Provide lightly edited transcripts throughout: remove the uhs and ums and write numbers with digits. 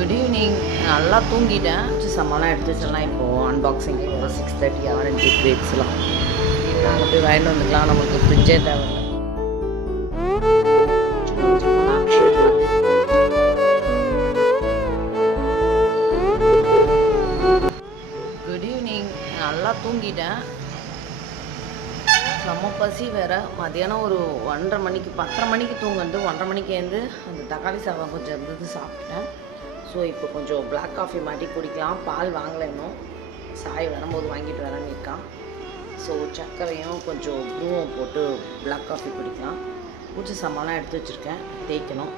Good evening. நல்லா தூங்கிட்டேன். சாமான்லாம் எடுத்து வச்சலாம். இப்போது அன்பாக்சிங் பண்ணலாம். 6:30 ஆரஞ்சு கிரேப்ஸ்லாம் நாங்கள் போய் வாங்கிட்டு வந்துக்கலாம். நமக்கு ஃப்ரிட்ஜே தேவையில்லை. Good evening. நல்லா தூங்கிட்டேன். செம்ம பசி வேறு. மதியானம் ஒரு 1:30 மணிக்கு 10:30 மணிக்கு தூங்குறது. 1:30 மணிக்கு எழுந்து அந்த தக்காளி சாதம் கொஞ்சம் இருந்தது சாப்பிட்டேன். ஸோ இப்போ கொஞ்சம் பிளாக் காஃபி மாட்டி குடிக்கலாம். பால் வாங்கலை இன்னும். சாய் வரும்போது வாங்கிட்டு வரேன்னு இருக்கான். ஸோ சர்க்கரையும் கொஞ்சம் ப்ரூவும் போட்டு பிளாக் காஃபி குடிக்கலாம். பூச்சி சாமான்லாம் எடுத்து வச்சுருக்கேன், தேய்க்கணும்.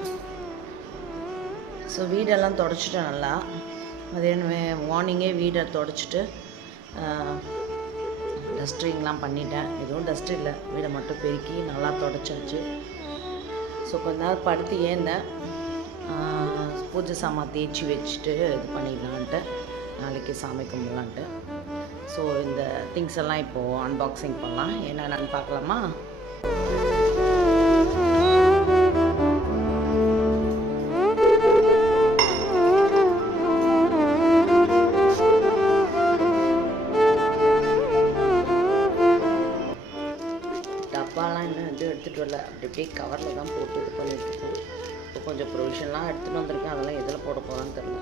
ஸோ வீடெல்லாம் தொடச்சிட்டேன் நல்லா. மதியானம் மார்னிங்கே வீடை தொடச்சிட்டு டஸ்டிங்லாம் பண்ணிட்டேன். எதுவும் டஸ்ட் இல்லை, வீடை மட்டும் பெருக்கி நல்லா தொடச்சாச்சு. ஸோ கொஞ்ச நேரம் படுத்து ஏந்தேன். பூஜை சாமான் தேய்ச்சி வச்சுட்டு இது பண்ணிடலான்ட்டு, நாளைக்கு சாமி கும்பிடலான்ட்டு. ஸோ இந்த திங்ஸ் எல்லாம் இப்போது அன்பாக்சிங் பண்ணலாம். என்னென்னு பார்க்கலாமா? டப்பாலாம் இன்னும் எடுத்துகிட்டு வரல. அப்படி அப்படியே கவரில் தான் போட்டு இது பண்ணிட்டுருக்கோம். இப்போ கொஞ்சம் ப்ரொவிஷன்லாம் எடுத்துகிட்டு வந்திருக்கேன். அதெல்லாம் எதில் போட போகிறான்னு தெரில.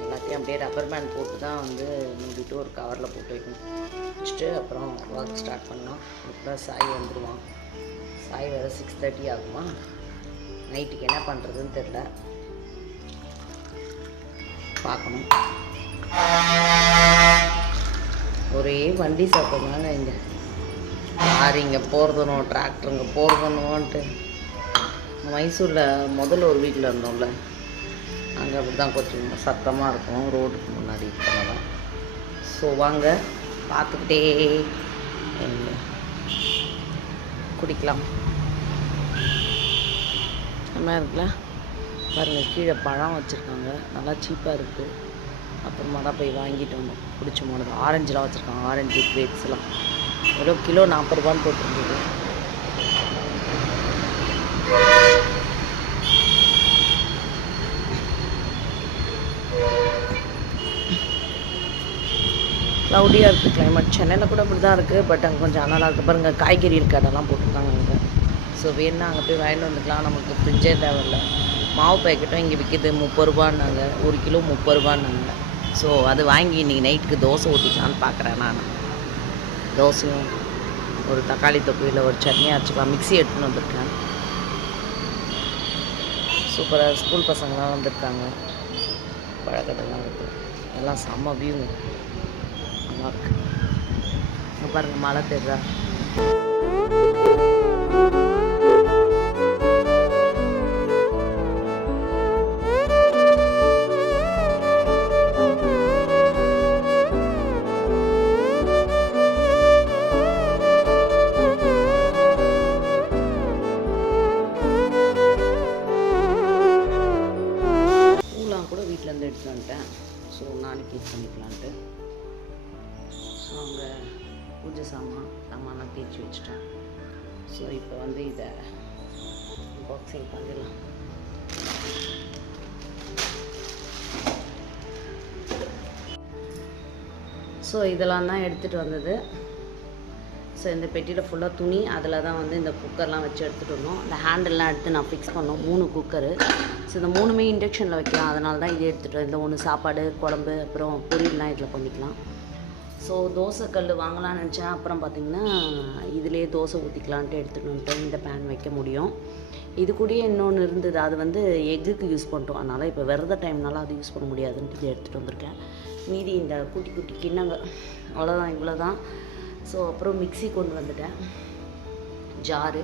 எல்லாத்தையும் அப்படியே ரப்பர் பேண்ட் போட்டு தான் மூடிட்டு ஒரு கவரில் போட்டு வைக்கணும். வச்சுட்டு அப்புறம் ஒர்க் ஸ்டார்ட் பண்ணோம். அப்புறம் சாய் வந்துடுவான். சாய் வேறு 6:30 ஆகுமா. நைட்டுக்கு என்ன பண்ணுறதுன்னு தெரில, பார்க்கணும். ஒரே வண்டி சாப்பிட்றாங்க இங்கே. லாரி இங்கே போகிறதுனும், டிராக்டருங்க போகிறதுனுன்ட்டு. மைசூரில் முதல்ல ஒரு வீட்டில் இருந்தோம்ல, அங்கே அப்படி தான் கொஞ்சம் சத்தமாக இருக்கும் ரோடுக்கு முன்னாடி இருக்கனால. ஸோ வாங்க பார்த்துக்கிட்டே குடிக்கலாம். நல்லா இருக்குல்ல பாருங்கள். கீழே பழம் வச்சுருக்காங்க, நல்லா சீப்பாக இருக்குது. அப்புறமா தான் போய் வாங்கிட்டு வந்தோம். பிடிச்ச போனது ஆரஞ்சுலாம் வச்சுருக்காங்க. ஆரஞ்சு கிரேப்ஸ்லாம் எவ்வளோ கிலோ 40 ரூபான்னு போட்டிருந்தது. க்ளவுடியாக இருக்குது கிளைமேட். சென்னையில் கூட அப்படி தான் இருக்குது. பட் அங்கே கொஞ்சம் அனலாக இருக்குது. பாருங்கள், காய்கறி கடலாம் போட்டிருக்காங்க அங்கே. ஸோ வேணுன்னா அங்கே போய் வாங்கிட்டு வந்துக்கலாம். நமக்கு ஃப்ரிட்ஜே தேவையில்லை. மாவு பேக்கெட்டும் இங்கே விற்கிது 30 ரூபான்னாங்க. 1 கிலோ 30 ரூபான்னாங்க. ஸோ அது வாங்கி இன்றைக்கி நைட்டுக்கு தோசை ஊற்றிக்கலான்னு பார்க்குறேன். நான் தோசையும் ஒரு தக்காளி தொப்பியில் ஒரு சட்னியாக அரைச்சிக்கலாம். மிக்ஸி எடுத்துன்னு வந்திருக்கேன். சூப்பராக ஸ்கூல் பசங்களாம் வந்திருக்காங்க. பழக்கடலாம் இருக்குது. எல்லாம் செம்ம வியூங்க, நல்லா இருக்குது. இங்கே பாருங்கள், மழை தெரியுதா? கூட வீட்டிலேருந்து எடுத்துட்டு வந்துட்டேன். ஸோ நாளைக்கு யூஸ் பண்ணிக்கலான்ட்டு. ஸோ அங்கே பூஜை சாமான்லாம் தேய்ச்சி வச்சுட்டேன். ஸோ இப்போ இதை பாக்ஸிங் பண்ணிடலாம். ஸோ இதெல்லாம் தான் எடுத்துகிட்டு வந்தது. ஸோ இந்த பெட்டியில் ஃபுல்லாக துணி. அதில் தான் இந்த குக்கர்லாம் வச்சு எடுத்துகிட்டு வந்தோம். இந்த ஹேண்டல்லாம் எடுத்து நான் ஃபிக்ஸ் பண்ணோம். 3 குக்கரு. ஸோ இந்த 3மே இண்டக்ஷனில் வைக்கலாம். அதனால தான் இது எடுத்துகிட்டு இந்த ஒன்று சாப்பாடு, குழம்பு, அப்புறம் பொரியல்லாம் இதில் பண்ணிக்கலாம். ஸோ தோசை கல் வாங்கலாம்னு நினச்சேன். அப்புறம் பார்த்திங்கன்னா இதிலே தோசை ஊற்றிக்கலான்ட்டு எடுத்துகிட்டு வந்துட்டோம். இந்த பேன் வைக்க முடியும். இது கூடயே இன்னொன்று இருந்தது. அது எக்குக்கு யூஸ் பண்ணிட்டோம். அதனால் இப்போ விரத டைம்னால அது யூஸ் பண்ண முடியாதுன்ட்டு இது எடுத்துகிட்டு வந்திருக்கேன். மீதி இந்த குட்டி குட்டி கிண்ணங்க அவ்வளோதான், இவ்வளோ தான். ஸோ அப்புறம் மிக்ஸி கொண்டு வந்துட்டேன், ஜாரு,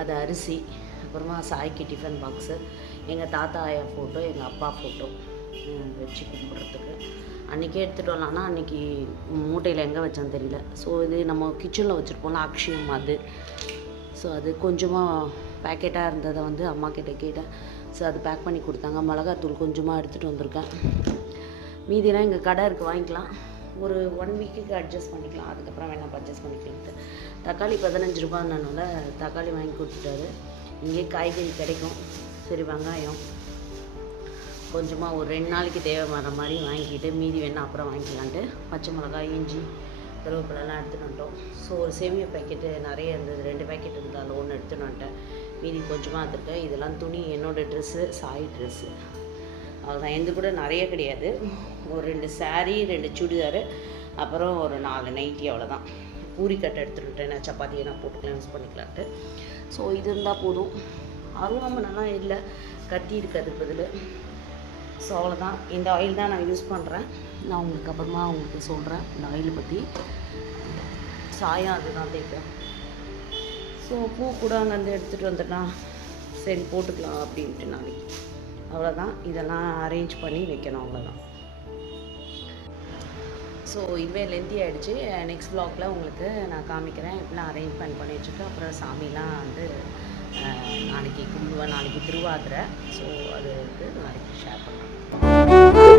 அது அரிசி, அப்புறமா சாய்க்கு டிஃபன் பாக்ஸு, எங்கள் தாத்தா ஆயா ஃபோட்டோ, எங்கள் அப்பா ஃபோட்டோ வச்சு கும்பிட்றதுக்கு. அன்றைக்கே எடுத்துகிட்டு வரலான்னா அன்றைக்கி மூட்டையில் எங்கே வச்சான்னு தெரியல. ஸோ இது நம்ம கிச்சனில் வச்சுருப்போம்ல அக்ஷயம் அது. ஸோ அது கொஞ்சமாக பேக்கெட்டாக இருந்ததை அம்மா கிட்டே கேட்டேன். ஸோ அது பேக் பண்ணி கொடுத்தாங்க. மிளகாத்தூள் கொஞ்சமாக எடுத்துகிட்டு வந்திருக்கேன். மீதிலாம் எங்கள் கடை இருக்குது, வாங்கிக்கலாம். ஒரு 1 வீக்குக்கு அட்ஜஸ்ட் பண்ணிக்கலாம். அதுக்கப்புறம் வேணால் பர்ச்சேஸ் பண்ணிக்கலான்ட்டு. தக்காளி 15 ரூபான்னால தக்காளி வாங்கி கொடுத்துட்டாரு. இங்கே காய்கறி கிடைக்கும். சரி, வெங்காயம் கொஞ்சமாக ஒரு 2 நாளைக்கு தேவைப்படுற மாதிரி வாங்கிக்கிட்டு மீதி வேணால் அப்புறம் வாங்கிக்கலான்ட்டு பச்சை மிளகாய், இஞ்சி, கருவேப்பிலெல்லாம் எடுத்துகிட்டு வந்துட்டோம். ஸோ ஒரு சேமியா பேக்கெட்டு நிறைய இருந்தது, 2 பேக்கெட் இருந்தது, அதில் 1 எடுத்துகிட்டு வந்துட்டேன். மீதி கொஞ்சமாக எடுத்துருக்கேன். இதெல்லாம் துணி, என்னோடய ட்ரெஸ்ஸு, சாய் ட்ரெஸ்ஸு, அவ்வளோதான். எந்த கூட நிறைய கிடையாது. ஒரு 2 சாரீ, 2 சுடிதாரு, அப்புறம் ஒரு 4 நைட்டி, அவ்வளோதான். பூரி கட்டை எடுத்துகிட்டு நான் சப்பாத்தியை நான் போட்டுக்கலாம், யூஸ் பண்ணிக்கலான்ட்டு. ஸோ இது இருந்தால் போதும். அருவாமனைலாம் இல்லை, கத்தி இருக்காது பதில். ஸோ அவ்வளோதான். இந்த ஆயில் தான் நான் யூஸ் பண்ணுறேன். நான் உங்களுக்கு அப்புறமா உங்களுக்கு சொல்கிறேன் இந்த ஆயில் பற்றி. சாயம் அதுதான் தேய்ப்பேன். ஸோ பூ கூட அங்கேருந்து எடுத்துகிட்டு வந்துட்டா சரி போட்டுக்கலாம் அப்படின்ட்டு நாளைக்கு. அவ்வளோதான். இதெல்லாம் அரேஞ்ச் பண்ணி வைக்கணும், அவ்வளோதான். ஸோ இதுவே லென்த்தி ஆகிடுச்சு. நெக்ஸ்ட் வ்ளாகில் உங்களுக்கு நான் காமிக்கிறேன் எப்படிலாம் அரேஞ்ச்மெண்ட் பண்ணி வச்சுட்டு, அப்புறம் சாமிலாம் வந்து நாளைக்கு கும்பிடுவேன். நாளைக்கு திருவாதிரை. ஸோ அது வந்து நாளைக்கு ஷேர் பண்ணுறேன்.